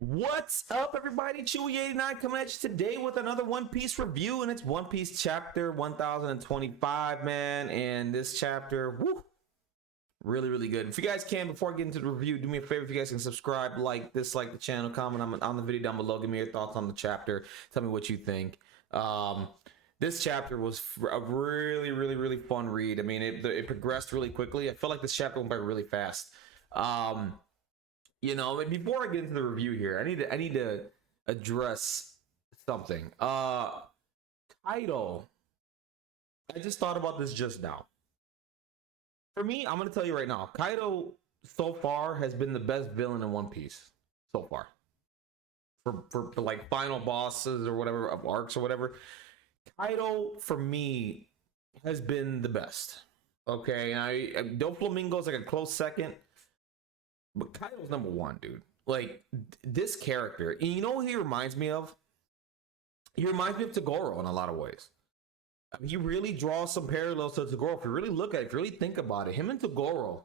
What's up, everybody? Chewy89 coming at you today with another One Piece review, and it's One Piece chapter 1025, man. And this chapter, woo, really good. If you guys can, before I get into the review, do me a favor. If you guys can subscribe, dislike the channel, comment on the video down below, give me your thoughts on the chapter, tell me what you think. This chapter was a really fun read. I mean, it progressed really quickly. I felt like this chapter went by really fast. Before I get into the review here, I need to address something. Kaido. I just thought about this just now. For me, I'm gonna tell you right now, Kaido so far has been the best villain in One Piece so far. For like final bosses or whatever, of arcs or whatever. Kaido for me has been the best. Okay, and Doflamingo's like a close second. But Kaido's number one, dude. Like, this character, and you know what he reminds me of? He reminds me of Toguro in a lot of ways. I mean, he really draws some parallels to Toguro. If you really look at it, if you really think about it, him and Toguro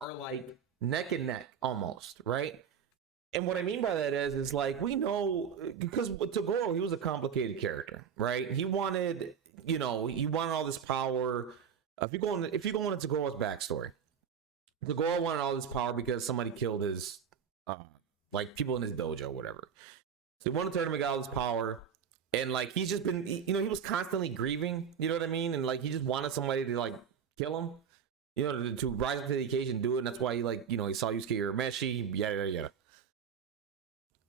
are like neck and neck almost, right? And what I mean by that is like, we know, because with Toguro, he was a complicated character, right? He wanted all this power. If you go into Togoro's backstory, Toguro wanted all this power because somebody killed his, people in his dojo or whatever. So he wanted to turn him and get all this power. And, like, he's just been, he was constantly grieving, you know what I mean? And, like, he just wanted somebody to, like, kill him, to rise up to the occasion, do it. And that's why he, he saw Yusuke Urameshi, yada.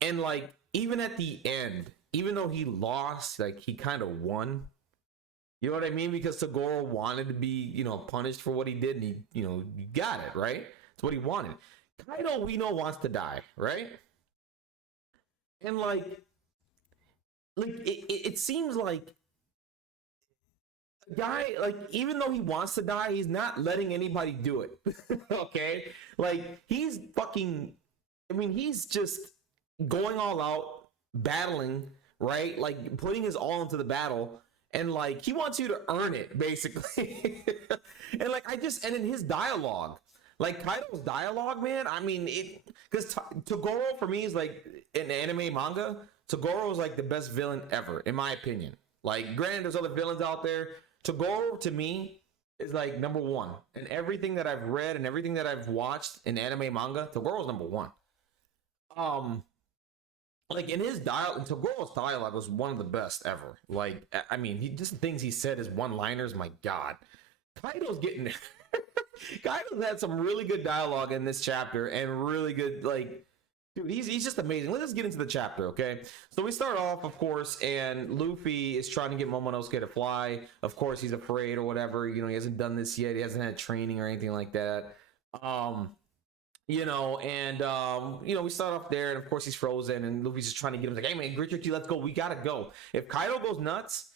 And, like, even at the end, even though he lost, like, he kind of won. You know what I mean? Because Toguro wanted to be, punished for what he did, and he got it, right? It's what he wanted. Kaido, we know, wants to die, right? And it seems like a guy, like, even though he wants to die, he's not letting anybody do it. Okay? Like, he's just going all out, battling, right? Like, putting his all into the battle. And, like, he wants you to earn it, basically. And, like, and in his dialogue, like, Kaido's dialogue, man, I mean, because Toguro, for me, is, like, in anime manga, Toguro is, like, the best villain ever, in my opinion. Like, granted, there's other villains out there. Toguro, to me, is, like, number one. And everything that I've read and everything that I've watched in anime manga, Togoro's number one. Like, in his Togoro's dialogue was one of the best ever. Like, I mean, just the things he said as one-liners, my God. Kaido's getting Kaido's had some really good dialogue in this chapter, and really good, like, dude, he's just amazing. Let's get into the chapter, okay? So we start off, of course, and Luffy is trying to get Momonosuke to fly. Of course, he's afraid or whatever. He hasn't done this yet. He hasn't had training or anything like that. We start off there, and of course he's frozen, and Luffy's just trying to get him, like, hey man, Grit Tricky, let's go, we gotta go. If Kaido goes nuts,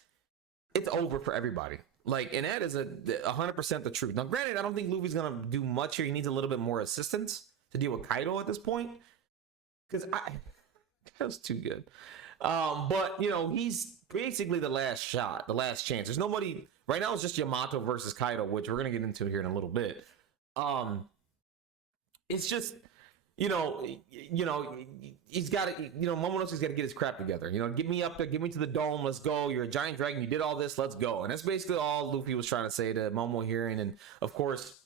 it's over for everybody. Like, and that is 100% the truth. Now, granted, I don't think Luffy's gonna do much here. He needs a little bit more assistance to deal with Kaido at this point, because Kaido's too good. But he's basically the last shot, the last chance. There's nobody right now. It's just Yamato versus Kaido, which we're gonna get into here in a little bit. It's just, he's got to, Momonosuke's got to get his crap together. Get me up there, get me to the dome, let's go. You're a giant dragon, you did all this, let's go. And that's basically all Luffy was trying to say to Momo here. And of course,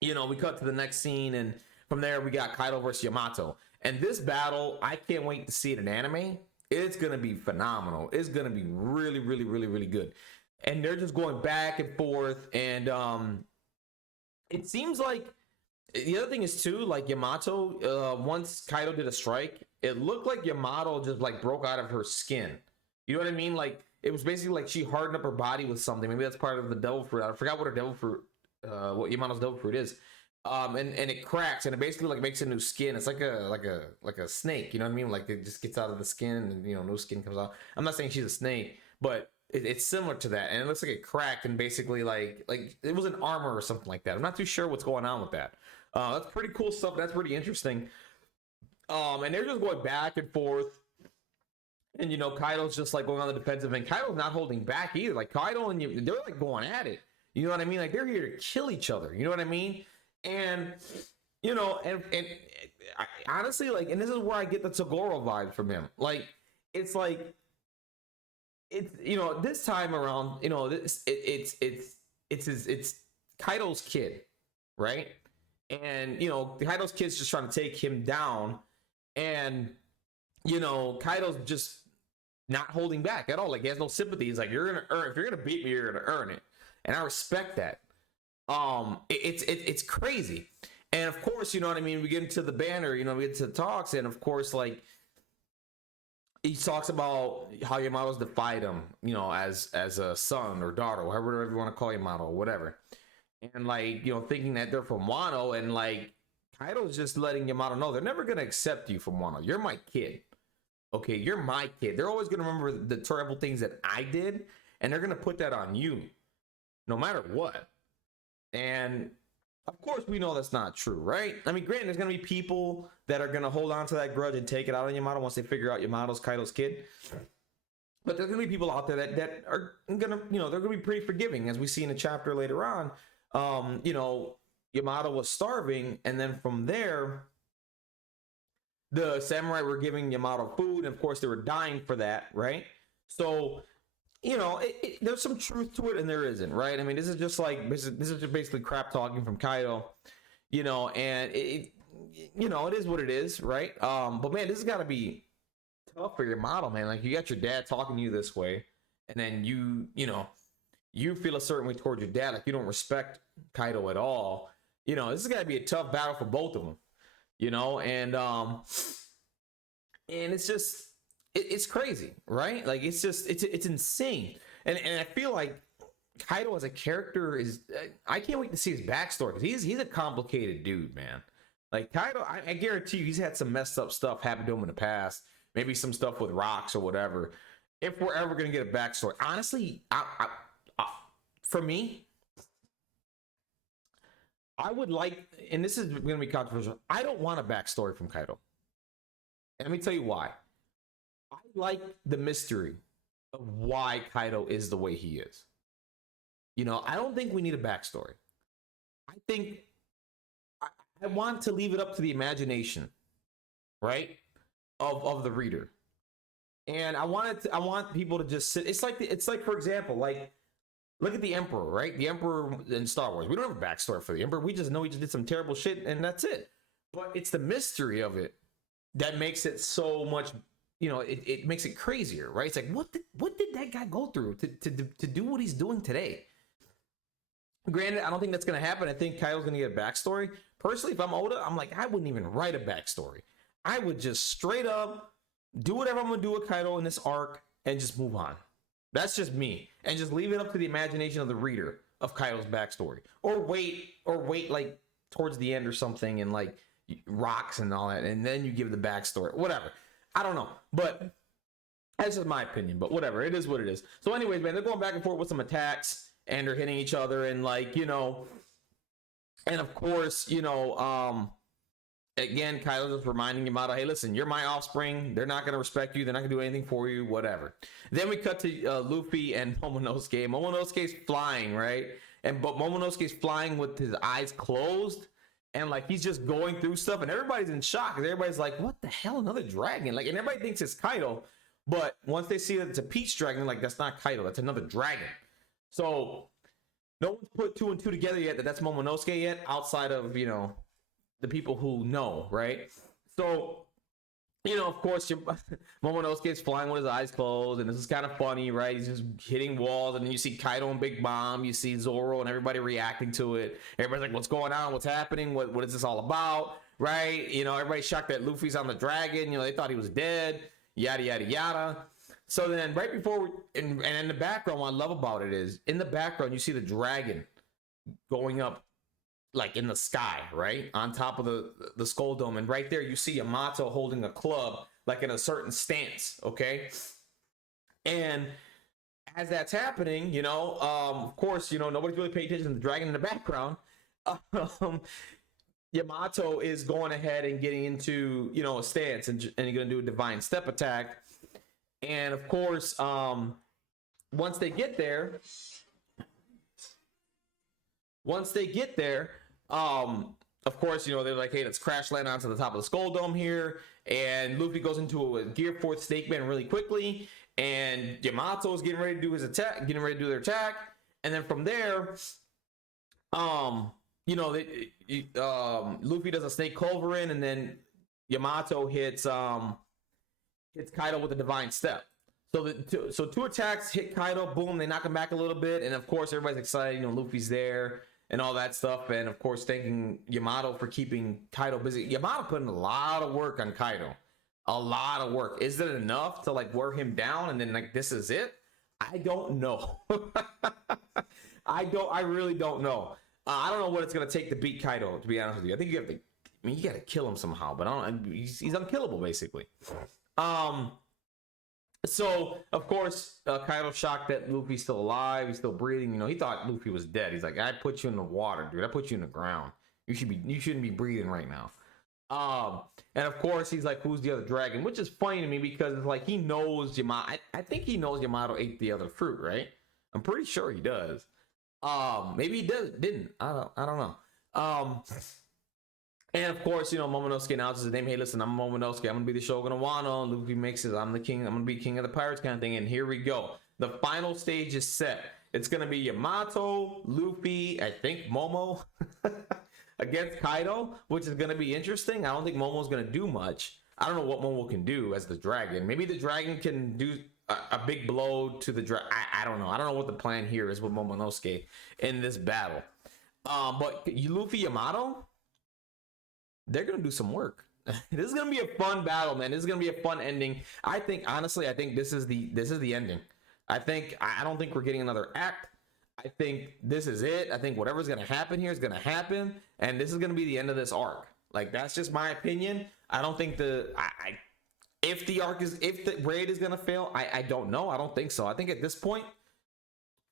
we cut to the next scene, and from there we got Kaido versus Yamato. And this battle, I can't wait to see it in anime. It's going to be phenomenal. It's going to be really good. And they're just going back and forth, and it seems like, the other thing is too, like, Yamato, once Kaido did a strike, it looked like Yamato just, like, broke out of her skin. You know what I mean? Like, it was basically like she hardened up her body with something. Maybe that's part of the devil fruit. I forgot what her devil fruit, what Yamato's devil fruit is. And it cracks, and it basically, like, makes a new skin. It's like a snake. You know what I mean? Like, it just gets out of the skin, and new skin comes out. I'm not saying she's a snake, but it's similar to that, and it looks like it cracked, and basically like it was an armor or something like that. I'm not too sure what's going on with that. That's pretty cool stuff. That's pretty interesting. And they're just going back and forth. And, Kaido's just, like, going on the defensive. And Kaido's not holding back either. Like, Kaido and they're, like, going at it. You know what I mean? Like, they're here to kill each other. You know what I mean? And you know, and honestly, like, and this is where I get the Togoro vibe from him. It's like it's this time around, it's Kaido's kid, right? And Kaido's kid's just trying to take him down, and Kaido's just not holding back at all. Like, he has no sympathy. He's like, you're gonna earn, if you're gonna beat me, you're gonna earn it, and I respect that. It's crazy. And of course, you know what I mean, we get into the banner, we get to the talks, and of course, like, he talks about how Yamato's defied him, as a son or daughter, whatever you want to call Yamato or whatever. And like, thinking that they're from Wano, and like Kaido's just letting Yamato know they're never gonna accept you from Wano. You're my kid. Okay, you're my kid. They're always gonna remember the terrible things that I did, and they're gonna put that on you, no matter what. And of course, we know that's not true, right? I mean, granted, there's gonna be people that are gonna hold on to that grudge and take it out on Yamato once they figure out Yamato's Kaido's kid. But there's gonna be people out there that are gonna, they're gonna be pretty forgiving, as we see in a chapter later on. Yamato was starving, and then from there, the samurai were giving Yamato food, and of course, they were dying for that, right? So there's some truth to it and there isn't, right? I mean, this is just basically crap talking from Kaido, and it is what it is, right? But man, this has got to be tough for your model, man. Like, you got your dad talking to you this way, and then you feel a certain way towards your dad, like you don't respect Kaido at all. This has got to be a tough battle for both of them, and it's just it's crazy, right? Like, it's insane. And I feel like Kaido as a character is, I can't wait to see his backstory, because he's a complicated dude, man. Like, Kaido, I guarantee you he's had some messed up stuff happen to him in the past, maybe some stuff with rocks or whatever. If we're ever gonna get a backstory, honestly, for me, I would like, and this is gonna be controversial, I don't want a backstory from Kaido. And let me tell you why. I like the mystery of why Kaido is the way he is. I don't think we need a backstory. I think I want to leave it up to the imagination, right, of the reader. And I want people to just sit. It's like, for example, like, look at the Emperor, right? The Emperor in Star Wars. We don't have a backstory for the Emperor. We just know he just did some terrible shit, and that's it. But it's the mystery of it that makes it so much. It makes it crazier, right? It's like, what did that guy go through to do what he's doing today? Granted, I don't think that's going to happen. I think Kaido's going to get a backstory. Personally, if I'm Oda, I'm like, I wouldn't even write a backstory. I would just straight up do whatever I'm going to do with Kaido in this arc and just move on. That's just me. And just leave it up to the imagination of the reader of Kaido's backstory. Or wait like towards the end or something, and like rocks and all that, and then you give the backstory. Whatever. I don't know, but that's just my opinion, but whatever. It is what it is. So anyways, man, they're going back and forth with some attacks, and they're hitting each other, and like, and of course, again, Kaido's just reminding Yamato, hey, listen, you're my offspring. They're not going to respect you. They're not going to do anything for you, whatever. Then we cut to Luffy and Momonosuke. Momonosuke's flying, right? But Momonosuke's flying with his eyes closed. And like, he's just going through stuff, and everybody's in shock. And everybody's like, what the hell, another dragon? Like, and everybody thinks it's Kaido. But once they see that it's a peach dragon, like, that's not Kaido. That's another dragon. So no one's put two and two together yet that's Momonosuke yet, outside of, the people who know, right? So, of course, Momonosuke is flying with his eyes closed, and this is kind of funny, right? He's just hitting walls, and then you see Kaido and Big Mom, you see Zoro, and everybody reacting to it. Everybody's like, what's going on? What's happening? What is this all about? Right? Everybody's shocked that Luffy's on the dragon. They thought he was dead. Yada, yada, yada. So then right before, and in the background, what I love about it is, in the background, you see the dragon going up, like in the sky, right? On top of the Skull Dome. And right there, you see Yamato holding a club, like in a certain stance, okay? And as that's happening, of course, nobody's really paying attention to the dragon in the background. Yamato is going ahead and getting into, a stance, and you're going to do a divine step attack. And of course, once they get there, of course, you know, they're like, hey, let's crash land onto the top of the Skull Dome here. And Luffy goes into a Gear 4 Snake Man really quickly. And Yamato is getting ready to do his attack, getting ready to do their attack. And then from there, you know, Luffy does a Snake Culverin, and then Yamato hits Kaido with a Divine Step. So two attacks hit Kaido, boom, they knock him back a little bit, and of course everybody's excited, you know, Luffy's there and all that stuff, and of course thanking Yamato for keeping Kaido busy. Yamato put in a lot of work on Kaido, a lot of work. Is it enough to like wear him down and then like this is it? I don't know. I really don't know. I don't know what it's gonna take to beat Kaido, to be honest with you. I think you have to, I mean, you gotta kill him somehow, but I don't. He's unkillable basically. So of course, Kaido's shocked that Luffy's still alive. He's still breathing. You know, he thought Luffy was dead. He's like, I put you in the water, dude. I put you in the ground. You shouldn't be breathing right now. And of course he's like, who's the other dragon? Which is funny to me because it's like he knows Yamato. I think he knows Yamato ate the other fruit, right? I'm pretty sure he does. Maybe he didn't. I don't know. And of course, you know, Momonosuke announces his name. Hey, listen, I'm Momonosuke. I'm gonna be the Shogun of Wano. Luffy makes it. I'm the king. I'm gonna be king of the pirates, kind of thing. And here we go. The final stage is set. It's gonna be Yamato, Luffy, I think Momo against Kaido, which is gonna be interesting. I don't think Momo's gonna do much. I don't know what Momo can do as the dragon. Maybe the dragon can do a big blow to the dragon. I don't know. I don't know what the plan here is with Momonosuke in this battle. But Luffy Yamato, they're gonna do some work. This is gonna be a fun battle, man. This is gonna be a fun ending. I think, honestly, I think this is the ending. I don't think we're getting another act. I think this is it. I think whatever's gonna happen here is gonna happen, and this is gonna be the end of this arc. Like, that's just my opinion. I don't think if the raid is gonna fail, I don't know. I don't think so. I think at this point,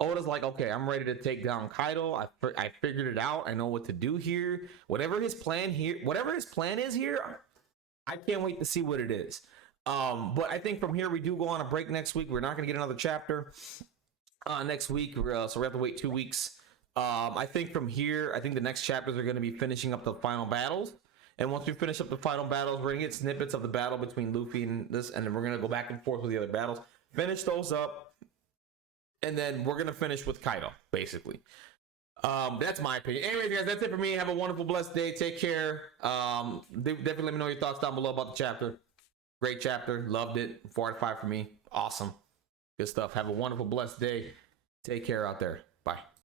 Oda's like, okay, I'm ready to take down Kaido. I figured it out. I know what to do here. Whatever his plan is here, I can't wait to see what it is. But I think from here we do go on a break next week. We're not going to get another chapter next week, so we have to wait 2 weeks. I think from here, I think the next chapters are going to be finishing up the final battles. And once we finish up the final battles, we're going to get snippets of the battle between Luffy and this, and then we're going to go back and forth with the other battles. Finish those up. And then we're gonna finish with Kaido, basically. That's my opinion. Anyways, guys, that's it for me. Have a wonderful, blessed day. Take care. Definitely let me know your thoughts down below about the chapter. Great chapter. Loved it. 4 out of 5 for me. Awesome. Good stuff. Have a wonderful, blessed day. Take care out there. Bye.